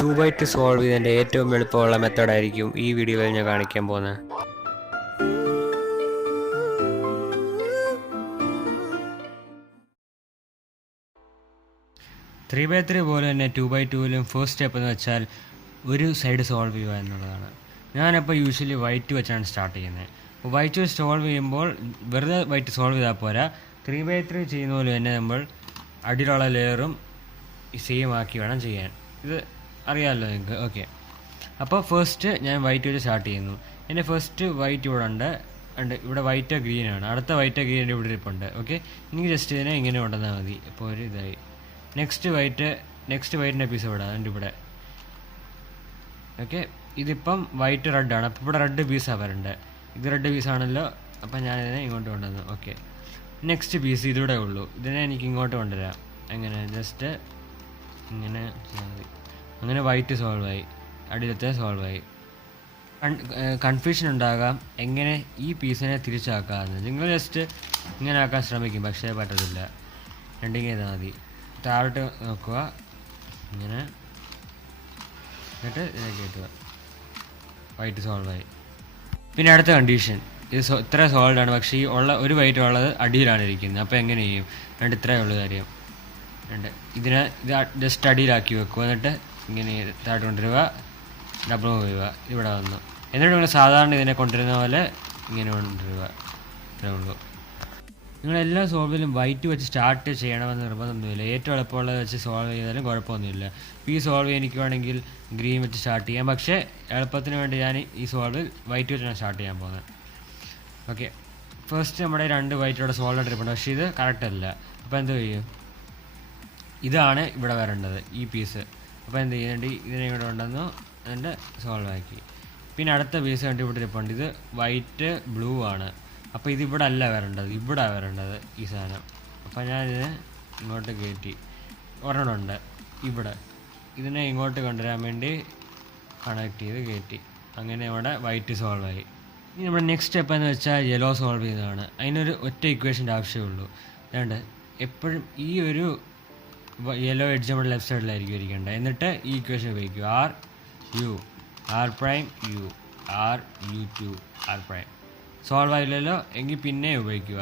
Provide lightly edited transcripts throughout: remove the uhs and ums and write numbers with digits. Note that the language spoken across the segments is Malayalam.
2x2 സോൾവ് ചെയ്തതിൻ്റെ ഏറ്റവും എളുപ്പമുള്ള മെത്തേഡായിരിക്കും ഈ വീഡിയോയിൽ ഞാൻ കാണിക്കാൻ പോകുന്നത്. 3x3 പോലെ തന്നെ 2x2ലും ഫസ്റ്റ് സ്റ്റെപ്പ് എന്ന് വെച്ചാൽ ഒരു സൈഡ് സോൾവ് ചെയ്യുക എന്നുള്ളതാണ്. ഞാനപ്പോൾ യൂഷ്വലി വൈറ്റ് വെച്ചാണ് സ്റ്റാർട്ട് ചെയ്യുന്നത്. അപ്പോൾ വൈറ്റ് വെച്ച് സോൾവ് ചെയ്യുമ്പോൾ വെറുതെ വൈറ്റ് സോൾവ് ചെയ്താൽ പോരാ, 3x3 ചെയ്യുന്ന പോലെ തന്നെ നമ്മൾ അടിയിലുള്ള ലെയറും സെയിം ആക്കി വേണം ചെയ്യാൻ. ഇത് അറിയാമല്ലോ നിങ്ങൾക്ക്. ഓക്കെ, അപ്പോൾ ഫസ്റ്റ് ഞാൻ വൈറ്റ് വെച്ച് സ്റ്റാർട്ട് ചെയ്യുന്നു. എൻ്റെ ഫസ്റ്റ് വൈറ്റ് ഇവിടെ ഉണ്ട്. ഇവിടെ വൈറ്റ് ഗ്രീനാണ്. അടുത്ത വൈറ്റ് ഗ്രീൻ ഇവിടെ ഇരിപ്പുണ്ട്. ഓക്കെ, എനിക്ക് ജസ്റ്റ് ഇതിനെ ഇങ്ങനെ കൊണ്ടുവന്നാൽ മതി. ഇപ്പോൾ ഒരു ഇതായി. നെക്സ്റ്റ് വൈറ്റിൻ്റെ പീസ് ഇവിടെ ഇവിടെ. ഓക്കെ, ഇതിപ്പം വൈറ്റ് റെഡാണ്. അപ്പോൾ ഇവിടെ റെഡ് പീസാണ് വരേണ്ടത്. ഇത് റെഡ് പീസാണല്ലോ. അപ്പം ഞാനിതിനെ ഇങ്ങോട്ട് കൊണ്ടുവന്നു. ഓക്കെ, നെക്സ്റ്റ് പീസ് ഇതിവിടെ ഉള്ളൂ. ഇതിനെ എനിക്ക് ഇങ്ങോട്ട് കൊണ്ടുവരാം. അങ്ങനെ ജസ്റ്റ് ഇങ്ങനെ മതി. അങ്ങനെ വൈറ്റ് സോൾവ് ആയി, അടിയിലത്തെ സോൾവ് ആയി. കൺഫ്യൂഷൻ ഉണ്ടാകാം എങ്ങനെ ഈ പീസിനെ തിരിച്ചാക്കാമെന്ന്. നിങ്ങൾ ജസ്റ്റ് ഇങ്ങനെ ആക്കാൻ ശ്രമിക്കും, പക്ഷേ പറ്റത്തില്ല. രണ്ടിങ്ങനെ ചെയ്താൽ മതി. താഴോട്ട് നോക്കുക, ഇങ്ങനെ, എന്നിട്ട് ഇതിലേക്ക് കയറ്റുക. വൈറ്റ് സോൾവ് ആയി. പിന്നെ അടുത്ത കണ്ടീഷൻ, ഇത് ഇത്ര സോൾവ് ആണ്, പക്ഷേ ഈ ഒരു വൈറ്റ് ഉള്ളത് അടിയിലാണ് ഇരിക്കുന്നത്. അപ്പോൾ എങ്ങനെ ചെയ്യും? ഇത്രയേ ഉള്ളൂ കാര്യം. ഇത് ജസ്റ്റ് അടിയിലാക്കി വെക്കുക. എന്നിട്ട് ഇങ്ങനെ താഴോട്ട് കൊണ്ടുവരിക, ഡബിൾ മൂവ് ചെയ്യുക, ഇവിടെ വന്നു. എന്നിട്ട് നിങ്ങൾ സാധാരണ ഇതിനെ കൊണ്ടുവരുന്ന പോലെ ഇങ്ങനെ കൊണ്ടുവരിക. ഇത്രേ ഉള്ളൂ. നിങ്ങളെല്ലാ സോൾവിലും വൈറ്റ് വെച്ച് സ്റ്റാർട്ട് ചെയ്യണമെന്ന് നിർബന്ധമൊന്നുമില്ല. ഏറ്റവും എളുപ്പമുള്ളത് വെച്ച് സോൾവ് ചെയ്താലും കുഴപ്പമൊന്നുമില്ല. ഈ സോൾവ് എനിക്ക് വേണമെങ്കിൽ ഗ്രീൻ വെച്ച് സ്റ്റാർട്ട് ചെയ്യാം, പക്ഷേ എളുപ്പത്തിന് വേണ്ടി ഞാൻ ഈ സോൾവ് വൈറ്റ് വെച്ചാണ് സ്റ്റാർട്ട് ചെയ്യാൻ പോകുന്നത്. ഓക്കെ, ഫസ്റ്റ് നമ്മുടെ 2 വൈറ്റോടെ സോൾവ് ഇട്ടിട്ടുണ്ട്, പക്ഷേ ഇത് കറക്റ്റ് അല്ല. അപ്പോൾ എന്ത് ചെയ്യും? ഇതാണ് ഇവിടെ വരേണ്ടത്, ഈ പീസ്. അപ്പോൾ എന്ത് ചെയ്യുന്നുണ്ട്? ഇതിനെ ഇവിടെ കൊണ്ടുവന്നു, എന്നിട്ട് സോൾവ് ആക്കി. പിന്നെ അടുത്ത പീസ് കണ്ട് ഇവിടെ ഇരിപ്പുണ്ട്. ഇത് വൈറ്റ് ബ്ലൂ ആണ്. അപ്പോൾ ഇതിവിടെ അല്ല വരേണ്ടത്, ഇവിടെ വരേണ്ടത് ഈ സാധനം. അപ്പോൾ ഞാനിതിനെ ഇങ്ങോട്ട് കയറ്റി. ഒരെണ്ണമുണ്ട് ഇവിടെ. ഇതിനെ ഇങ്ങോട്ട് കൊണ്ടുവരാൻ വേണ്ടി കണക്ട് ചെയ്ത് കയറ്റി. അങ്ങനെ ഇവിടെ വൈറ്റ് സോൾവ് ആയി. ഇനി നമ്മുടെ നെക്സ്റ്റ് സ്റ്റെപ്പ് എന്ന് വെച്ചാൽ യെല്ലോ സോൾവ് ചെയ്യുന്നതാണ്. അതിനൊരു ഒറ്റ ഇക്വേഷൻ്റെ ആവശ്യമുള്ളൂ. അതുകൊണ്ട് എപ്പോഴും ഈ ഒരു യെല്ലോ എഡ്ജ് നമ്മുടെ ലെഫ്റ്റ് സൈഡിലായിരിക്കും ഇരിക്കേണ്ടത്. എന്നിട്ട് ഈ ഇക്വേഷൻ ഉപയോഗിക്കുക. RU R'. സോൾവ് ആയില്ലല്ലോ എങ്കിൽ പിന്നെ ഉപയോഗിക്കുക.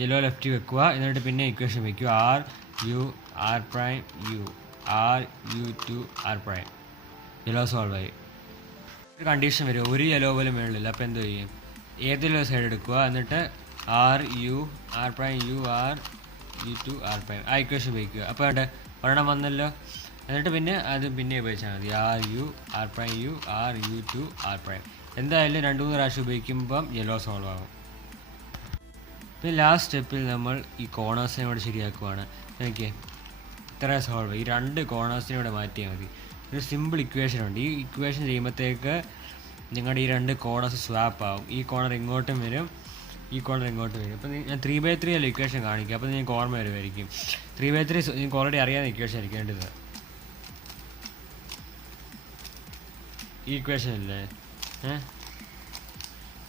യെല്ലോ ലെഫ്റ്റ് വെക്കുക, എന്നിട്ട് പിന്നെ ഇക്വേഷൻ വയ്ക്കുക. RU R'. യെല്ലോ സോൾവ് ആയി. ഒരു കണ്ടീഷൻ വരും, ഒരു യെല്ലോ പോലും വേണില്ല. അപ്പോൾ എന്ത് ചെയ്യും? ഏതെങ്കിലും സൈഡ് എടുക്കുക, എന്നിട്ട് RU R'. ആ ഇക്വേഷൻ ഉപയോഗിക്കുക. അപ്പോൾ ഒരെണ്ണം വന്നല്ലോ. എന്നിട്ട് പിന്നെ അത് പിന്നെ ഉപയോഗിച്ചാൽ മതി. RU R'. എന്തായാലും 2-3 പ്രാവശ്യം ഉപയോഗിക്കുമ്പം യെല്ലോ സോൾവ് ആകും. പിന്നെ ലാസ്റ്റ് സ്റ്റെപ്പിൽ നമ്മൾ ഈ കോർണേഴ്സിനെ കൂടെ ശരിയാക്കുവാണ്. എനിക്ക് ഇത്ര സോൾവ്. ഈ 2 കോർണേഴ്സിനെ കൂടെ മാറ്റിയാൽ മതി. ഒരു സിമ്പിൾ ഇക്വേഷൻ ഉണ്ട്. ഈ ഇക്വേഷൻ ചെയ്യുമ്പോഴത്തേക്ക് നിങ്ങളുടെ ഈ 2 കോർണേഴ്സ് സ്വാപ്പ് ആവും. ഈ കോർണർ ഇങ്ങോട്ടും വരും, ഈ കോർണർ ഇങ്ങോട്ടും വരും. അപ്പോൾ ഞാൻ 3x3 അല്ല ഇക്വേഷൻ കാണിക്കുക. അപ്പോൾ നിങ്ങൾക്ക് ഓർമ്മ വരുമായിരിക്കും. 3x3 നിങ്ങൾക്ക് ഓൾറെഡി അറിയാവുന്ന ഇക്വേഷൻ ആയിരിക്കേണ്ടത്. ഈ ഇക്വേഷൻ ഇല്ലേ,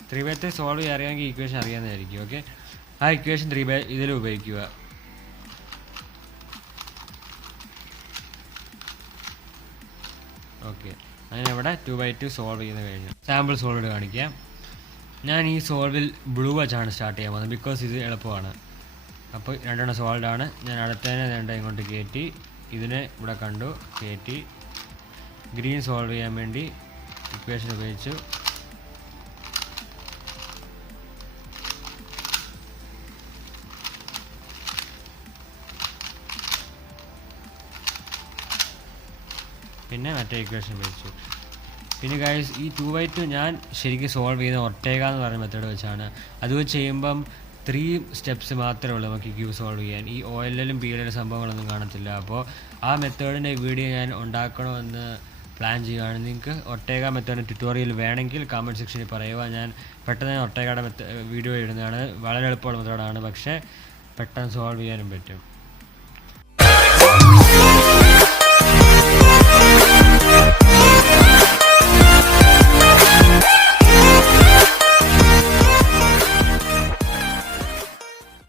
3x3 സോൾവ് ചെയ്യാൻ അറിയാമെങ്കിൽ ഈ ഇക്വേഷൻ അറിയാവുന്നതായിരിക്കും. ഓക്കെ, ആ ഇക്വേഷൻ ഇതിൽ ഉപയോഗിക്കുക. ഓക്കെ, അങ്ങനെ ഇവിടെ 2x2 സോൾവ് ചെയ്യുന്ന കഴിഞ്ഞു. സാമ്പിൾ സോൾവ് കാണിക്കാം. ഞാൻ ഈ സോൾവിൽ ബ്ലൂ വെച്ചാണ് സ്റ്റാർട്ട് ചെയ്യാൻ പോകുന്നത്, ബിക്കോസ് ഇത് എളുപ്പമാണ്. അപ്പോൾ 2 സോൾവ് ആണ്. ഞാൻ അടുത്തതിനെ ഇങ്ങോട്ട് കയറ്റി, ഇതിനെ ഇവിടെ കണ്ടു കയറ്റി. ഗ്രീൻ സോൾവ് ചെയ്യാൻ വേണ്ടി ഇക്വേഷൻ ഉപയോഗിച്ചു. പിന്നെ മറ്റേ ഇക്വേഷൻ ഉപയോഗിച്ചു. പിന്നെ ഗൈസ്, ഈ 2x2 ഞാൻ ശരിക്കും സോൾവ് ചെയ്യുന്ന ഒർട്ടേഗ എന്ന് പറയുന്ന മെത്തേഡ് വെച്ചാണ്. അത് വെച്ച് ചെയ്യുമ്പം 3 സ്റ്റെപ്സ് മാത്രമേ ഉള്ളൂ നമുക്ക് ക്യൂബ് സോൾവ് ചെയ്യാൻ. ഈ OLLലും PLLലും സംഭവങ്ങളൊന്നും കാണത്തില്ല. അപ്പോൾ ആ മെത്തേഡിൻ്റെ വീഡിയോ ഞാൻ ഉണ്ടാക്കണമെന്ന് പ്ലാൻ ചെയ്യുകയാണ്. നിങ്ങൾക്ക് ഒർട്ടേഗ മെത്തേഡ് ട്യൂട്ടോറിയൽ വേണമെങ്കിൽ കമൻറ്റ് സെക്ഷനിൽ പറയുക. ഞാൻ പെട്ടെന്ന് ഒർട്ടേഗയുടെ വീഡിയോ ഇടുന്നതാണ്. വളരെ എളുപ്പമുള്ള മെത്തേഡാണ്, പക്ഷേ പെട്ടെന്ന് സോൾവ് ചെയ്യാനും പറ്റും.